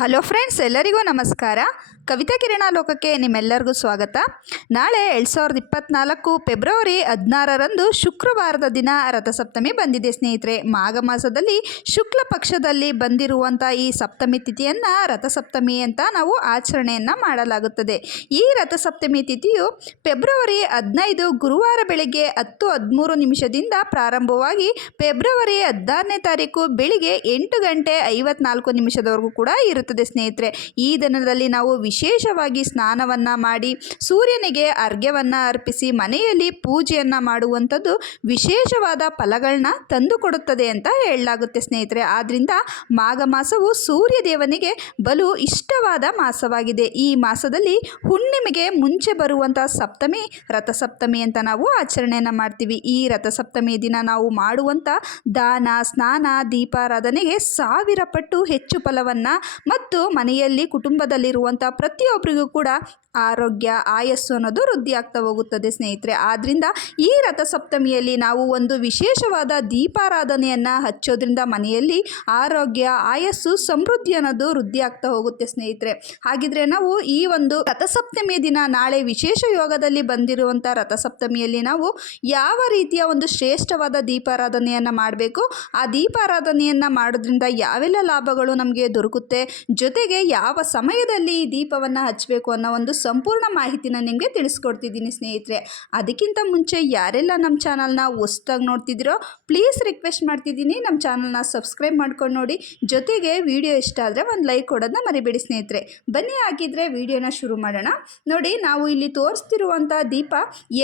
hello friends ಎಲ್ಲರಿಗೂ ನಮಸ್ಕಾರ ಕವಿತಾ ಕಿರಣ ಲೋಕಕ್ಕೆ ನಿಮ್ಮೆಲ್ಲರಿಗೂ ಸ್ವಾಗತ ನಾಳೆ ಎರಡು ಸಾವಿರದ ಇಪ್ಪತ್ತ್ನಾಲ್ಕು ಫೆಬ್ರವರಿ ಹದಿನಾರರಂದು ಶುಕ್ರವಾರದ ದಿನ ರಥಸಪ್ತಮಿ ಬಂದಿದೆ ಸ್ನೇಹಿತರೆ ಮಾಘ ಮಾಸದಲ್ಲಿ ಶುಕ್ಲ ಪಕ್ಷದಲ್ಲಿ ಬಂದಿರುವಂಥ ಈ ಸಪ್ತಮಿ ತಿಥಿಯನ್ನು ರಥಸಪ್ತಮಿ ಅಂತ ನಾವು ಆಚರಣೆಯನ್ನು ಮಾಡಲಾಗುತ್ತದೆ ಈ ರಥಸಪ್ತಮಿ ತಿಥಿಯು ಫೆಬ್ರವರಿ ಹದಿನೈದು ಗುರುವಾರ ಬೆಳಗ್ಗೆ ಹತ್ತು ಹದಿಮೂರು ನಿಮಿಷದಿಂದ ಪ್ರಾರಂಭವಾಗಿ ಫೆಬ್ರವರಿ ಹದಿನಾರನೇ ತಾರೀಕು ಬೆಳಿಗ್ಗೆ ಎಂಟು ಗಂಟೆ ಐವತ್ನಾಲ್ಕು ನಿಮಿಷದವರೆಗೂ ಕೂಡ ಇರುತ್ತೆ ಇರುತ್ತದೆ ಸ್ನೇಹಿತರೆ ಈ ದಿನದಲ್ಲಿ ನಾವು ವಿಶೇಷವಾಗಿ ಸ್ನಾನವನ್ನು ಮಾಡಿ ಸೂರ್ಯನಿಗೆ ಅರ್ಘ್ಯವನ್ನು ಅರ್ಪಿಸಿ ಮನೆಯಲ್ಲಿ ಪೂಜೆಯನ್ನು ಮಾಡುವಂಥದ್ದು ವಿಶೇಷವಾದ ಫಲಗಳನ್ನ ತಂದುಕೊಡುತ್ತದೆ ಅಂತ ಹೇಳಲಾಗುತ್ತೆ ಸ್ನೇಹಿತರೆ ಆದ್ದರಿಂದ ಮಾಘ ಮಾಸವು ಸೂರ್ಯ ದೇವನಿಗೆ ಬಲು ಇಷ್ಟವಾದ ಮಾಸವಾಗಿದೆ ಈ ಮಾಸದಲ್ಲಿ ಹುಣ್ಣಿಮೆಗೆ ಮುಂಚೆ ಬರುವಂಥ ಸಪ್ತಮಿ ರಥಸಪ್ತಮಿ ಅಂತ ನಾವು ಆಚರಣೆಯನ್ನು ಮಾಡ್ತೀವಿ ಈ ರಥಸಪ್ತಮಿ ದಿನ ನಾವು ಮಾಡುವಂಥ ದಾನ ಸ್ನಾನ ದೀಪಾರಾಧನೆಗೆ ಸಾವಿರ ಪಟ್ಟು ಹೆಚ್ಚು ಫಲವನ್ನು ಮತ್ತು ಮನೆಯಲ್ಲಿ ಕುಟುಂಬದಲ್ಲಿರುವಂಥ ಪ್ರತಿಯೊಬ್ಬರಿಗೂ ಕೂಡ ಆರೋಗ್ಯ ಆಯಸ್ಸು ಅನ್ನೋದು ವೃದ್ಧಿ ಆಗ್ತಾ ಹೋಗುತ್ತದೆ ಸ್ನೇಹಿತರೆ ಆದ್ದರಿಂದ ಈ ರಥಸಪ್ತಮಿಯಲ್ಲಿ ನಾವು ಒಂದು ವಿಶೇಷವಾದ ದೀಪಾರಾಧನೆಯನ್ನು ಹಚ್ಚೋದ್ರಿಂದ ಮನೆಯಲ್ಲಿ ಆರೋಗ್ಯ ಆಯಸ್ಸು ಸಮೃದ್ಧಿ ಅನ್ನೋದು ವೃದ್ಧಿ ಆಗ್ತಾ ಹೋಗುತ್ತೆ ಸ್ನೇಹಿತರೆ ಹಾಗಿದ್ರೆ ನಾವು ಈ ಒಂದು ರಥಸಪ್ತಮಿ ದಿನ ನಾಳೆ ವಿಶೇಷ ಯೋಗದಲ್ಲಿ ಬಂದಿರುವಂಥ ರಥಸಪ್ತಮಿಯಲ್ಲಿ ನಾವು ಯಾವ ರೀತಿಯ ಒಂದು ಶ್ರೇಷ್ಠವಾದ ದೀಪಾರಾಧನೆಯನ್ನು ಮಾಡಬೇಕು ಆ ದೀಪಾರಾಧನೆಯನ್ನು ಮಾಡೋದ್ರಿಂದ ಯಾವೆಲ್ಲ ಲಾಭಗಳು ನಮಗೆ ದೊರಕುತ್ತೆ ಜೊತೆಗೆ ಯಾವ ಸಮಯದಲ್ಲಿ ಈ ದೀಪವನ್ನು ಹಚ್ಚಬೇಕು ಅನ್ನೋ ಒಂದು ಸಂಪೂರ್ಣ ಮಾಹಿತಿನ ನಿಮಗೆ ತಿಳಿಸ್ಕೊಡ್ತಿದ್ದೀನಿ ಸ್ನೇಹಿತರೆ ಅದಕ್ಕಿಂತ ಮುಂಚೆ ಯಾರೆಲ್ಲ ನಮ್ಮ ಚಾನಲ್ನ ಹೊಸ್ದಾಗಿ ನೋಡ್ತಿದ್ದೀರೋ ಪ್ಲೀಸ್ ರಿಕ್ವೆಸ್ಟ್ ಮಾಡ್ತಿದ್ದೀನಿ ನಮ್ಮ ಚಾನಲ್ನ ಸಬ್ಸ್ಕ್ರೈಬ್ ಮಾಡ್ಕೊಂಡು ನೋಡಿ ಜೊತೆಗೆ ವಿಡಿಯೋ ಇಷ್ಟ ಆದರೆ ಒಂದು ಲೈಕ್ ಕೊಡೋದನ್ನ ಮರಿಬೇಡಿ ಸ್ನೇಹಿತರೆ ಬನ್ನಿ ಹಾಕಿದರೆ ವಿಡಿಯೋನ ಶುರು ಮಾಡೋಣ ನೋಡಿ ನಾವು ಇಲ್ಲಿ ತೋರಿಸ್ತಿರುವಂಥ ದೀಪ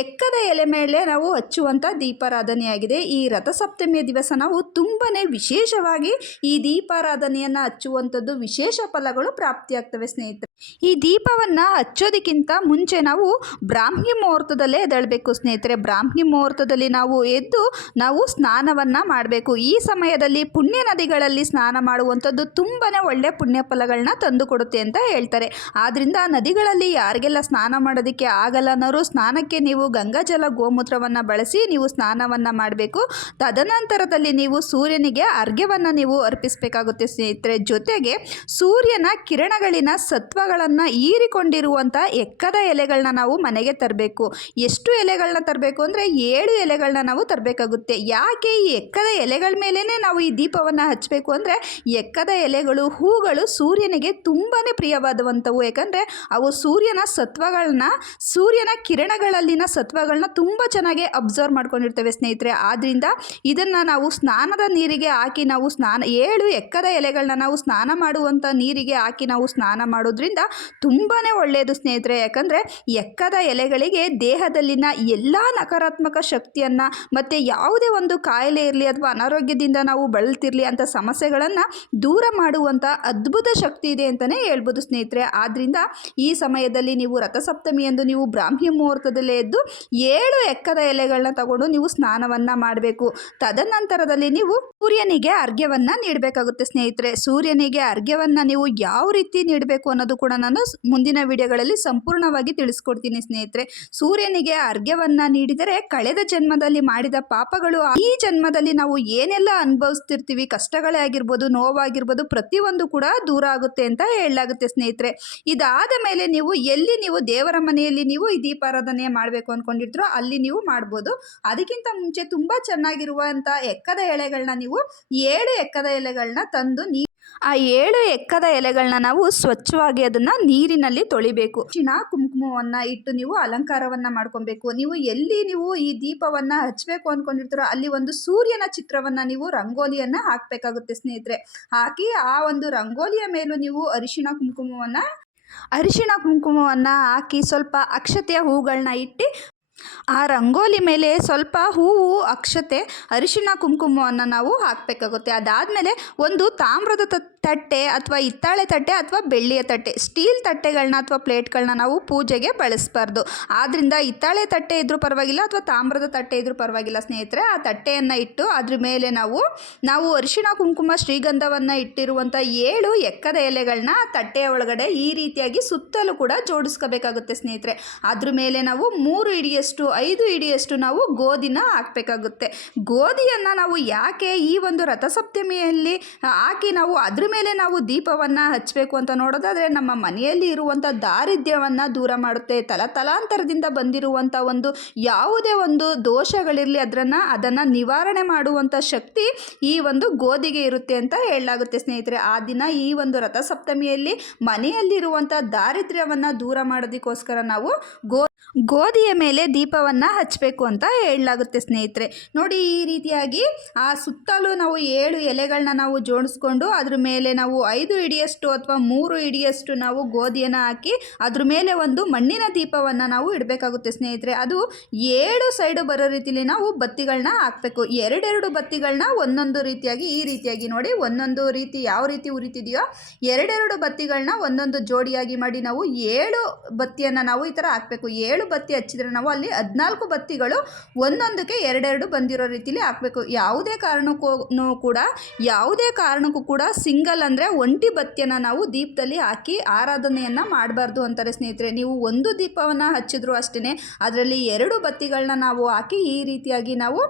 ಎಕ್ಕದ ಎಲೆ ಮೇಲೆ ನಾವು ಹಚ್ಚುವಂಥ ದೀಪಾರಾಧನೆಯಾಗಿದೆ ಈ ರಥಸಪ್ತಮಿಯ ದಿವಸ ನಾವು ತುಂಬಾ ವಿಶೇಷವಾಗಿ ಈ ದೀಪಾರಾಧನೆಯನ್ನು ಹಚ್ಚುವಂಥದ್ದು ವಿಶೇಷ ಫಲಗಳು ಪ್ರಾಪ್ತಿಯಾಗ್ತವೆ ಸ್ನೇಹಿತರೆ ಈ ದೀಪವನ್ನು ಹಚ್ಚೋ ಎದ್ದೋದಕ್ಕಿಂತ ಮುಂಚೆ ನಾವು ಬ್ರಾಹ್ಮಿ ಮುಹೂರ್ತದಲ್ಲೇ ಎದ್ದೇಳಬೇಕು ಸ್ನೇಹಿತರೆ ಬ್ರಾಹ್ಮಿ ಮುಹೂರ್ತದಲ್ಲಿ ನಾವು ಎದ್ದು ನಾವು ಸ್ನಾನವನ್ನು ಮಾಡಬೇಕು ಈ ಸಮಯದಲ್ಲಿ ಪುಣ್ಯ ನದಿಗಳಲ್ಲಿ ಸ್ನಾನ ಮಾಡುವಂಥದ್ದು ತುಂಬಾ ಒಳ್ಳೆಯ ಪುಣ್ಯ ಫಲಗಳನ್ನ ತಂದುಕೊಡುತ್ತೆ ಅಂತ ಹೇಳ್ತಾರೆ ಆದ್ದರಿಂದ ನದಿಗಳಲ್ಲಿ ಯಾರಿಗೆಲ್ಲ ಸ್ನಾನ ಮಾಡೋದಕ್ಕೆ ಆಗಲ್ಲ ಅನ್ನೋರು ಸ್ನಾನಕ್ಕೆ ನೀವು ಗಂಗಾಜಲ ಗೋಮೂತ್ರವನ್ನು ಬಳಸಿ ನೀವು ಸ್ನಾನವನ್ನು ಮಾಡಬೇಕು ತದನಂತರದಲ್ಲಿ ನೀವು ಸೂರ್ಯನಿಗೆ ಅರ್ಘ್ಯವನ್ನು ನೀವು ಅರ್ಪಿಸಬೇಕಾಗುತ್ತೆ ಸ್ನೇಹಿತರೆ ಜೊತೆಗೆ ಸೂರ್ಯನ ಕಿರಣಗಳಿನ ಸತ್ವಗಳನ್ನು ಹೀರಿಕೊಂಡಿರುವಂಥ ಎಕ್ಕದ ಎಲೆಗಳನ್ನ ನಾವು ಮನೆಗೆ ತರಬೇಕು ಎಷ್ಟು ಎಲೆಗಳನ್ನ ತರಬೇಕು ಅಂದರೆ ಏಳು ಎಲೆಗಳನ್ನ ನಾವು ತರಬೇಕಾಗುತ್ತೆ ಯಾಕೆ ಈ ಎಕ್ಕದ ಎಲೆಗಳ ಮೇಲೇ ನಾವು ಈ ದೀಪವನ್ನು ಹಚ್ಚಬೇಕು ಅಂದರೆ ಎಕ್ಕದ ಎಲೆಗಳು ಹೂಗಳು ಸೂರ್ಯನಿಗೆ ತುಂಬಾ ಪ್ರಿಯವಾದವಂಥವು ಯಾಕಂದರೆ ಅವು ಸೂರ್ಯನ ಸತ್ವಗಳನ್ನ ಸೂರ್ಯನ ಕಿರಣಗಳಲ್ಲಿನ ಸತ್ವಗಳನ್ನ ತುಂಬ ಚೆನ್ನಾಗಿ ಅಬ್ಸರ್ವ್ ಮಾಡ್ಕೊಂಡಿರ್ತವೆ ಸ್ನೇಹಿತರೆ ಆದ್ದರಿಂದ ಇದನ್ನು ನಾವು ಸ್ನಾನದ ನೀರಿಗೆ ಹಾಕಿ ನಾವು ಸ್ನಾನ ಏಳು ಎಕ್ಕದ ಎಲೆಗಳನ್ನ ನಾವು ಸ್ನಾನ ಮಾಡುವಂಥ ನೀರಿಗೆ ಹಾಕಿ ನಾವು ಸ್ನಾನ ಮಾಡೋದ್ರಿಂದ ತುಂಬಾ ಒಳ್ಳೆಯದು ಸ್ನೇಹಿತರೆ ಸ್ನೇಹಿತರೆ ಯಾಕಂದರೆ ಎಕ್ಕದ ಎಲೆಗಳಿಗೆ ದೇಹದಲ್ಲಿನ ಎಲ್ಲ ನಕಾರಾತ್ಮಕ ಶಕ್ತಿಯನ್ನು ಮತ್ತು ಯಾವುದೇ ಒಂದು ಕಾಯಿಲೆ ಇರಲಿ ಅಥವಾ ಅನಾರೋಗ್ಯದಿಂದ ನಾವು ಬಳಲ್ತಿರಲಿ ಅಂತ ಸಮಸ್ಯೆಗಳನ್ನು ದೂರ ಮಾಡುವಂಥ ಅದ್ಭುತ ಶಕ್ತಿ ಇದೆ ಅಂತಲೇ ಹೇಳ್ಬೋದು ಸ್ನೇಹಿತರೆ ಆದ್ದರಿಂದ ಈ ಸಮಯದಲ್ಲಿ ನೀವು ರಥಸಪ್ತಮಿಯಂದು ನೀವು ಬ್ರಾಹ್ಮಿ ಮುಹೂರ್ತದಲ್ಲೇ ಎದ್ದು ಏಳು ಎಕ್ಕದ ಎಲೆಗಳನ್ನ ತಗೊಂಡು ನೀವು ಸ್ನಾನವನ್ನು ಮಾಡಬೇಕು ತದನಂತರದಲ್ಲಿ ನೀವು ಸೂರ್ಯನಿಗೆ ಅರ್ಘ್ಯವನ್ನು ನೀಡಬೇಕಾಗುತ್ತೆ ಸ್ನೇಹಿತರೆ ಸೂರ್ಯನಿಗೆ ಅರ್ಘ್ಯವನ್ನು ನೀವು ಯಾವ ರೀತಿ ನೀಡಬೇಕು ಅನ್ನೋದು ಕೂಡ ನಾನು ಮುಂದಿನ ವಿಡಿಯೋಗಳಲ್ಲಿ ಸಂಪೂರ್ಣವಾಗಿ ತಿಳಿಸ್ಕೊಡ್ತೀನಿ ಸ್ನೇಹಿತರೆ ಸೂರ್ಯನಿಗೆ ಅರ್ಘ್ಯವನ್ನ ನೀಡಿದರೆ ಕಳೆದ ಜನ್ಮದಲ್ಲಿ ಮಾಡಿದ ಪಾಪಗಳು ಈ ಜನ್ಮದಲ್ಲಿ ನಾವು ಏನೆಲ್ಲ ಅನುಭವಿಸ್ತಿರ್ತೀವಿ ಕಷ್ಟಗಳೇ ಆಗಿರ್ಬೋದು ನೋವಾಗಿರ್ಬೋದು ಪ್ರತಿಯೊಂದು ಕೂಡ ದೂರ ಆಗುತ್ತೆ ಅಂತ ಹೇಳಲಾಗುತ್ತೆ ಸ್ನೇಹಿತರೆ ಇದಾದ ಮೇಲೆ ನೀವು ಎಲ್ಲಿ ನೀವು ದೇವರ ಮನೆಯಲ್ಲಿ ನೀವು ಈ ದೀಪಾರಾಧನೆ ಮಾಡಬೇಕು ಅಂದ್ಕೊಂಡಿದ್ರು ಅಲ್ಲಿ ನೀವು ಮಾಡ್ಬೋದು ಅದಕ್ಕಿಂತ ಮುಂಚೆ ತುಂಬಾ ಚೆನ್ನಾಗಿರುವಂತಹ ಎಕ್ಕದ ಎಳೆಗಳನ್ನ ನೀವು ಏಳು ಎಕ್ಕದ ಎಲೆಗಳನ್ನ ತಂದು ಆ ಏಳು ಎಕ್ಕದ ಎಲೆಗಳನ್ನ ನಾವು ಸ್ವಚ್ಛವಾಗಿ ಅದನ್ನು ನೀರಿನಲ್ಲಿ ತೊಳಿಬೇಕು ಚಿಣ ಕುಂಕುಮವನ್ನು ಇಟ್ಟು ನೀವು ಅಲಂಕಾರವನ್ನು ಮಾಡ್ಕೊಬೇಕು ನೀವು ಎಲ್ಲಿ ನೀವು ಈ ದೀಪವನ್ನು ಹಚ್ಚಬೇಕು ಅಂದ್ಕೊಂಡಿರ್ತೀರೋ ಅಲ್ಲಿ ಒಂದು ಸೂರ್ಯನ ಚಿತ್ರವನ್ನು ನೀವು ರಂಗೋಲಿಯನ್ನು ಹಾಕಬೇಕಾಗುತ್ತೆ ಸ್ನೇಹಿತರೆ ಹಾಕಿ ಆ ಒಂದು ರಂಗೋಲಿಯ ಮೇಲೂ ನೀವು ಅರಿಶಿಣ ಕುಂಕುಮವನ್ನು ಅರಿಶಿಣ ಕುಂಕುಮವನ್ನು ಹಾಕಿ ಸ್ವಲ್ಪ ಅಕ್ಷತೆಯ ಹೂಗಳನ್ನ ಇಟ್ಟು ಆ ರಂಗೋಲಿ ಮೇಲೆ ಸ್ವಲ್ಪ ಹೂವು ಅಕ್ಷತೆ ಅರಿಶಿಣ ಕುಂಕುಮವನ್ನು ನಾವು ಹಾಕಬೇಕಾಗುತ್ತೆ ಅದಾದಮೇಲೆ ಒಂದು ತಾಮ್ರದ ತಟ್ಟೆ ಅಥವಾ ಹಿತ್ತಾಳೆ ತಟ್ಟೆ ಅಥವಾ ಬೆಳ್ಳಿಯ ತಟ್ಟೆ ಸ್ಟೀಲ್ ತಟ್ಟೆಗಳನ್ನ ಅಥವಾ ಪ್ಲೇಟ್ಗಳನ್ನ ನಾವು ಪೂಜೆಗೆ ಬಳಸಬಾರ್ದು ಆದ್ದರಿಂದ ಹಿತ್ತಾಳೆ ತಟ್ಟೆ ಇದ್ದರೂ ಪರವಾಗಿಲ್ಲ ಅಥವಾ ತಾಮ್ರದ ತಟ್ಟೆ ಇದ್ದರೂ ಪರವಾಗಿಲ್ಲ ಸ್ನೇಹಿತರೆ ಆ ತಟ್ಟೆಯನ್ನು ಇಟ್ಟು ಅದ್ರ ಮೇಲೆ ನಾವು ನಾವು ಅರಿಶಿಣ ಕುಂಕುಮ ಶ್ರೀಗಂಧವನ್ನು ಇಟ್ಟಿರುವಂಥ ಏಳು ಎಕ್ಕದ ಎಲೆಗಳನ್ನ ತಟ್ಟೆಯ ಒಳಗಡೆ ಈ ರೀತಿಯಾಗಿ ಸುತ್ತಲೂ ಕೂಡ ಜೋಡಿಸ್ಕೋಬೇಕಾಗುತ್ತೆ ಸ್ನೇಹಿತರೆ ಅದ್ರ ಮೇಲೆ ನಾವು ಮೂರು ಹಿಡಿಯ ಇಡಿಯಷ್ಟು ಐದು ಇಡಿಯಷ್ಟು ನಾವು ಗೋಧಿನ ಹಾಕಬೇಕಾಗುತ್ತೆ ಗೋಧಿಯನ್ನು ನಾವು ಯಾಕೆ ಈ ಒಂದು ರಥಸಪ್ತಮಿಯಲ್ಲಿ ಹಾಕಿ ನಾವು ಅದ್ರ ಮೇಲೆ ನಾವು ದೀಪವನ್ನು ಹಚ್ಚಬೇಕು ಅಂತ ನೋಡೋದಾದರೆ ನಮ್ಮ ಮನೆಯಲ್ಲಿ ಇರುವಂಥ ದಾರಿದ್ರ್ಯವನ್ನು ದೂರ ಮಾಡುತ್ತೆ ತಲತಲಾಂತರದಿಂದ ಬಂದಿರುವಂಥ ಒಂದು ಯಾವುದೇ ಒಂದು ದೋಷಗಳಿರಲಿ ಅದನ್ನು ಅದನ್ನು ನಿವಾರಣೆ ಮಾಡುವಂಥ ಶಕ್ತಿ ಈ ಒಂದು ಗೋಧಿಗೆ ಇರುತ್ತೆ ಅಂತ ಹೇಳಲಾಗುತ್ತೆ ಸ್ನೇಹಿತರೆ ಆ ದಿನ ಈ ಒಂದು ರಥಸಪ್ತಮಿಯಲ್ಲಿ ಮನೆಯಲ್ಲಿರುವಂಥ ದಾರಿದ್ರ್ಯವನ್ನು ದೂರ ಮಾಡೋದಕ್ಕೋಸ್ಕರ ನಾವು ಗೋ ಗೋಧಿಯ ಮೇಲೆ ದೀಪವನ್ನು ಹಚ್ಚಬೇಕು ಅಂತ ಹೇಳಲಾಗುತ್ತೆ ಸ್ನೇಹಿತರೆ ನೋಡಿ ಈ ರೀತಿಯಾಗಿ ಆ ಸುತ್ತಲೂ ನಾವು ಏಳು ಎಲೆಗಳನ್ನ ನಾವು ಜೋಡಿಸ್ಕೊಂಡು ಅದ್ರ ಮೇಲೆ ನಾವು ಐದು ಇಡಿಯಷ್ಟು ಅಥವಾ ಮೂರು ಇಡಿಯಷ್ಟು ನಾವು ಗೋಧಿಯನ್ನು ಹಾಕಿ ಅದ್ರ ಮೇಲೆ ಒಂದು ಮಣ್ಣಿನ ದೀಪವನ್ನು ನಾವು ಇಡಬೇಕಾಗುತ್ತೆ ಸ್ನೇಹಿತರೆ ಅದು ಏಳು ಸೈಡು ಬರೋ ರೀತಿಲಿ ನಾವು ಬತ್ತಿಗಳನ್ನ ಹಾಕಬೇಕು ಎರಡೆರಡು ಬತ್ತಿಗಳನ್ನ ಒಂದೊಂದು ರೀತಿಯಾಗಿ ಈ ರೀತಿಯಾಗಿ ನೋಡಿ ಒಂದೊಂದು ರೀತಿ ಯಾವ ರೀತಿ ಉರಿತಿದೆಯೋ ಎರಡೆರಡು ಬತ್ತಿಗಳನ್ನ ಒಂದೊಂದು ಜೋಡಿಯಾಗಿ ಮಾಡಿ ನಾವು ಏಳು ಬತ್ತಿಯನ್ನು ನಾವು ಈ ಥರ ಹಾಕಬೇಕು ಏಳು ಬತ್ತಿ ಹಚ್ಚಿದ್ರೆ ನಾವು ಅಲ್ಲಿ ಹದಿನಾಲ್ಕು ಬತ್ತಿಗಳು ಒಂದೊಂದಕ್ಕೆ ಎರಡೆರಡು ಬಂದಿರೋ ರೀತಿಲಿ ಹಾಕಬೇಕು ಯಾವುದೇ ಕಾರಣಕ್ಕೂ ಕೂಡ ಯಾವುದೇ ಕಾರಣಕ್ಕೂ ಕೂಡ ಸಿಂಗಲ್ ಅಂದರೆ ಒಂಟಿ ಬತ್ತಿಯನ್ನು ನಾವು ದೀಪದಲ್ಲಿ ಹಾಕಿ ಆರಾಧನೆಯನ್ನು ಮಾಡಬಾರ್ದು ಅಂತಾರೆ ಸ್ನೇಹಿತರೆ ನೀವು ಒಂದು ದೀಪವನ್ನು ಹಚ್ಚಿದ್ರು ಅಷ್ಟೇ ಅದರಲ್ಲಿ ಎರಡು ಬತ್ತಿಗಳನ್ನ ನಾವು ಹಾಕಿ ಈ ರೀತಿಯಾಗಿ ನಾವು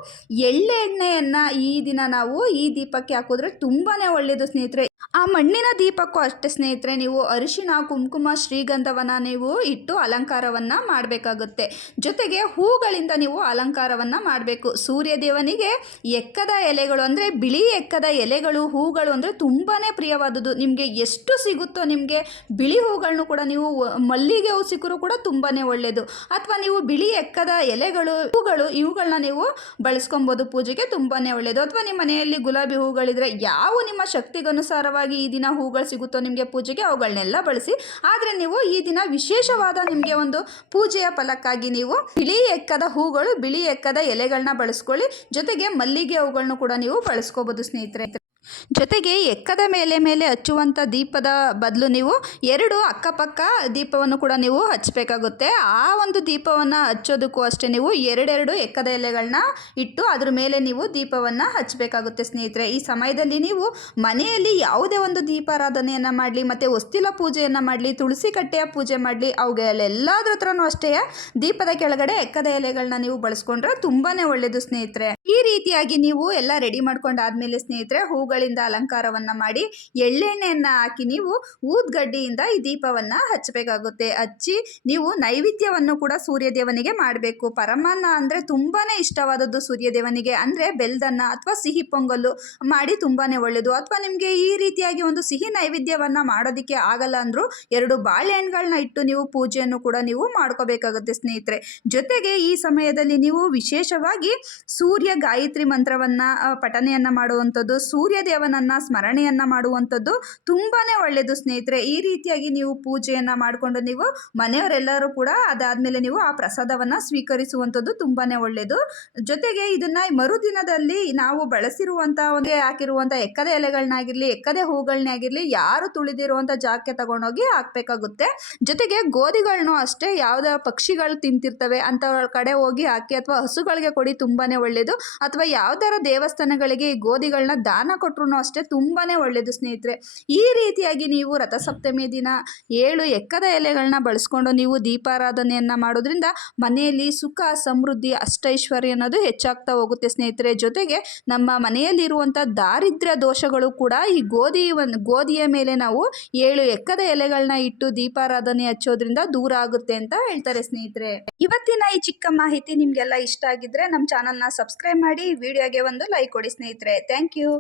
ಎಳ್ಳೆಣ್ಣೆಯನ್ನು ಈ ದಿನ ನಾವು ಈ ದೀಪಕ್ಕೆ ಹಾಕಿದ್ರೆ ತುಂಬಾ ಒಳ್ಳೆಯದು ಸ್ನೇಹಿತರೆ ಆ ಮಣ್ಣಿನ ದೀಪಕ್ಕೂ ಅಷ್ಟೇ ಸ್ನೇಹಿತರೆ ನೀವು ಅರಿಶಿನ ಕುಂಕುಮ ಶ್ರೀಗಂಧವನ್ನು ನೀವು ಇಟ್ಟು ಅಲಂಕಾರವನ್ನು ಮಾಡಬೇಕಾಗುತ್ತೆ ಜೊತೆಗೆ ಹೂಗಳಿಂದ ನೀವು ಅಲಂಕಾರವನ್ನು ಮಾಡಬೇಕು ಸೂರ್ಯ ದೇವನಿಗೆ ಎಕ್ಕದ ಎಲೆಗಳು ಅಂದರೆ ಬಿಳಿ ಎಕ್ಕದ ಎಲೆಗಳು ಹೂಗಳು ಅಂದರೆ ತುಂಬಾ ಪ್ರಿಯವಾದದ್ದು ನಿಮಗೆ ಎಷ್ಟು ಸಿಗುತ್ತೋ ನಿಮಗೆ ಬಿಳಿ ಹೂಗಳನ್ನು ಕೂಡ ನೀವು ಮಲ್ಲಿಗೆ ಹೂ ಸಿಕ್ಕರೂ ಕೂಡ ತುಂಬಾ ಒಳ್ಳೆಯದು ಅಥವಾ ನೀವು ಬಿಳಿ ಎಕ್ಕದ ಎಲೆಗಳು ಹೂಗಳು ಇವುಗಳನ್ನ ನೀವು ಬಳಸ್ಕೊಬೋದು ಪೂಜೆಗೆ ತುಂಬಾ ಒಳ್ಳೆಯದು ಅಥವಾ ನಿಮ್ಮ ಮನೆಯಲ್ಲಿ ಗುಲಾಬಿ ಹೂಗಳಿದ್ರೆ ಯಾವ ನಿಮ್ಮ ಶಕ್ತಿಗನುಸಾರ ಪ್ರಕಾರವಾಗಿ ಈ ದಿನ ಹೂಗಳು ಸಿಗುತ್ತೋ ನಿಮಗೆ ಪೂಜೆಗೆ ಅವುಗಳನ್ನೆಲ್ಲ ಬಳಸಿ ಆದರೆ ನೀವು ಈ ದಿನ ವಿಶೇಷವಾದ ನಿಮಗೆ ಒಂದು ಪೂಜೆಯ ಫಲಕ್ಕಾಗಿ ನೀವು ಬಿಳಿ ಎಕ್ಕದ ಹೂಗಳು ಬಿಳಿ ಎಕ್ಕದ ಎಲೆಗಳನ್ನ ಬಳಸ್ಕೊಳ್ಳಿ ಜೊತೆಗೆ ಮಲ್ಲಿಗೆ ಹೂಗಳನ್ನೂ ಕೂಡ ನೀವು ಬಳಸ್ಕೋಬಹುದು ಸ್ನೇಹಿತರೆ ಜೊತೆಗೆ ಎಕ್ಕದ ಮೇಲೆ ಮೇಲೆ ಹಚ್ಚುವಂಥ ದೀಪದ ಬದಲು ನೀವು ಎರಡು ಅಕ್ಕಪಕ್ಕ ದೀಪವನ್ನು ಕೂಡ ನೀವು ಹಚ್ಚಬೇಕಾಗುತ್ತೆ ಆ ಒಂದು ದೀಪವನ್ನು ಹಚ್ಚೋದಕ್ಕೂ ಅಷ್ಟೇ ನೀವು ಎರಡೆರಡು ಎಕ್ಕದ ಎಲೆಗಳನ್ನ ಇಟ್ಟು ಅದ್ರ ಮೇಲೆ ನೀವು ದೀಪವನ್ನು ಹಚ್ಚಬೇಕಾಗುತ್ತೆ ಸ್ನೇಹಿತರೆ ಈ ಸಮಯದಲ್ಲಿ ನೀವು ಮನೆಯಲ್ಲಿ ಯಾವುದೇ ಒಂದು ದೀಪಾರಾಧನೆಯನ್ನು ಮಾಡಲಿ ಮತ್ತೆ ಹೊಸ್ತಿಲ ಪೂಜೆಯನ್ನು ಮಾಡಲಿ ತುಳಸಿ ಕಟ್ಟೆಯ ಪೂಜೆ ಮಾಡಲಿ ಅವುಗಳೆಲ್ಲಾದ್ರ ಹತ್ರನೂ ಅಷ್ಟೇ ದೀಪದ ಕೆಳಗಡೆ ಎಕ್ಕದ ಎಲೆಗಳನ್ನ ನೀವು ಬಳಸ್ಕೊಂಡ್ರೆ ತುಂಬಾ ಒಳ್ಳೆಯದು ಸ್ನೇಹಿತರೆ ಈ ರೀತಿಯಾಗಿ ನೀವು ಎಲ್ಲ ರೆಡಿ ಮಾಡ್ಕೊಂಡಾದ್ಮೇಲೆ ಸ್ನೇಹಿತರೆ ಹೂ ಹೂಗಳಿಂದ ಅಲಂಕಾರವನ್ನು ಮಾಡಿ ಎಳ್ಳೆಣ್ಣೆಯನ್ನು ಹಾಕಿ ನೀವು ಊದ್ಗಡ್ಡಿಯಿಂದ ಈ ದೀಪವನ್ನು ಹಚ್ಚಬೇಕಾಗುತ್ತೆ ಹಚ್ಚಿ ನೀವು ನೈವೇದ್ಯವನ್ನು ಕೂಡ ಸೂರ್ಯದೇವನಿಗೆ ಮಾಡಬೇಕು ಪರಮಾನ್ನ ಅಂದರೆ ತುಂಬಾ ಇಷ್ಟವಾದದ್ದು ಸೂರ್ಯದೇವನಿಗೆ ಅಂದರೆ ಬೆಲ್ದನ್ನ ಅಥವಾ ಸಿಹಿ ಪೊಂಗಲ್ಲು ಮಾಡಿ ತುಂಬಾ ಒಳ್ಳೆಯದು ಅಥವಾ ನಿಮಗೆ ಈ ರೀತಿಯಾಗಿ ಒಂದು ಸಿಹಿ ನೈವೇದ್ಯವನ್ನು ಮಾಡೋದಕ್ಕೆ ಆಗಲ್ಲ ಅಂದರೂ ಎರಡು ಬಾಳೆಹಣ್ಣುಗಳನ್ನ ಇಟ್ಟು ನೀವು ಪೂಜೆಯನ್ನು ಕೂಡ ನೀವು ಮಾಡ್ಕೋಬೇಕಾಗುತ್ತೆ ಸ್ನೇಹಿತರೆ ಜೊತೆಗೆ ಈ ಸಮಯದಲ್ಲಿ ನೀವು ವಿಶೇಷವಾಗಿ ಸೂರ್ಯ ಗಾಯತ್ರಿ ಮಂತ್ರವನ್ನು ಪಠನೆಯನ್ನು ಮಾಡುವಂಥದ್ದು ಸೂರ್ಯ ಸೂರ್ಯದೇವನನ್ನ ಸ್ಮರಣೆಯನ್ನ ಮಾಡುವಂಥದ್ದು ತುಂಬಾನೇ ಒಳ್ಳೆಯದು ಸ್ನೇಹಿತರೆ ಈ ರೀತಿಯಾಗಿ ನೀವು ಪೂಜೆಯನ್ನ ಮಾಡಿಕೊಂಡು ನೀವು ಮನೆಯವರೆಲ್ಲರೂ ಕೂಡ ಅದಾದ್ಮೇಲೆ ನೀವು ಆ ಪ್ರಸಾದವನ್ನ ಸ್ವೀಕರಿಸುವಂಥದ್ದು ತುಂಬಾನೇ ಒಳ್ಳೆಯದು ಜೊತೆಗೆ ಇದನ್ನ ಮರುದಿನದಲ್ಲಿ ನಾವು ಬಳಸಿರುವಂತ ಹಾಕಿರುವಂತಹ ಹಾಕಿರುವಂತ ಎಕ್ಕದೆ ಎಲೆಗಳನ್ನಾಗಿರಲಿ ಎಕ್ಕದೆ ಹೂಗಳನ್ನೇ ಆಗಿರಲಿ ಯಾರು ತುಳಿದಿರುವಂತ ಜಾಗಕ್ಕೆ ತಗೊಂಡೋಗಿ ಹಾಕ್ಬೇಕಾಗುತ್ತೆ ಜೊತೆಗೆ ಗೋಧಿಗಳನ್ನು ಅಷ್ಟೇ ಯಾವ್ದೋ ಪಕ್ಷಿಗಳು ತಿಂತಿರ್ತವೆ ಅಂತ ಕಡೆ ಹೋಗಿ ಹಾಕಿ ಅಥವಾ ಹಸುಗಳಿಗೆ ಕೊಡಿ ತುಂಬಾನೇ ಒಳ್ಳೆಯದು ಅಥವಾ ಯಾವ್ದಾರ ದೇವಸ್ಥಾನಗಳಿಗೆ ಈ ಗೋಧಿಗಳನ್ನ ದಾನ ಕೊಟ್ಟರು ಅಷ್ಟೇ ತುಂಬಾ ಒಳ್ಳೆಯದು ಸ್ನೇಹಿತರೆ ಈ ರೀತಿಯಾಗಿ ನೀವು ರಥಸಪ್ತಮಿ ದಿನ ಏಳು ಎಕ್ಕದ ಎಲೆಗಳನ್ನ ಬಳಸ್ಕೊಂಡು ನೀವು ದೀಪಾರಾಧನೆಯನ್ನು ಮಾಡೋದ್ರಿಂದ ಮನೆಯಲ್ಲಿ ಸುಖ ಸಮೃದ್ಧಿ ಅಷ್ಟೈಶ್ವರ್ಯ ಅನ್ನೋದು ಹೆಚ್ಚಾಗ್ತಾ ಹೋಗುತ್ತೆ ಸ್ನೇಹಿತರೆ ಜೊತೆಗೆ ನಮ್ಮ ಮನೆಯಲ್ಲಿರುವಂಥ ದಾರಿದ್ರ್ಯ ದೋಷಗಳು ಕೂಡ ಈ ಗೋಧಿ ಒಂದು ಗೋಧಿಯ ಮೇಲೆ ನಾವು ಏಳು ಎಕ್ಕದ ಎಲೆಗಳನ್ನ ಇಟ್ಟು ದೀಪಾರಾಧನೆ ಹಚ್ಚೋದ್ರಿಂದ ದೂರ ಆಗುತ್ತೆ ಅಂತ ಹೇಳ್ತಾರೆ ಸ್ನೇಹಿತರೆ ಇವತ್ತಿನ ಈ ಚಿಕ್ಕ ಮಾಹಿತಿ ನಿಮಗೆಲ್ಲ ಇಷ್ಟ ಆಗಿದ್ರೆ ನಮ್ಮ ಚಾನಲ್ನ ಸಬ್ಸ್ಕ್ರೈಬ್ ಮಾಡಿ ವಿಡಿಯೋಗೆ ಒಂದು ಲೈಕ್ ಕೊಡಿ ಸ್ನೇಹಿತರೆ ಥ್ಯಾಂಕ್ ಯು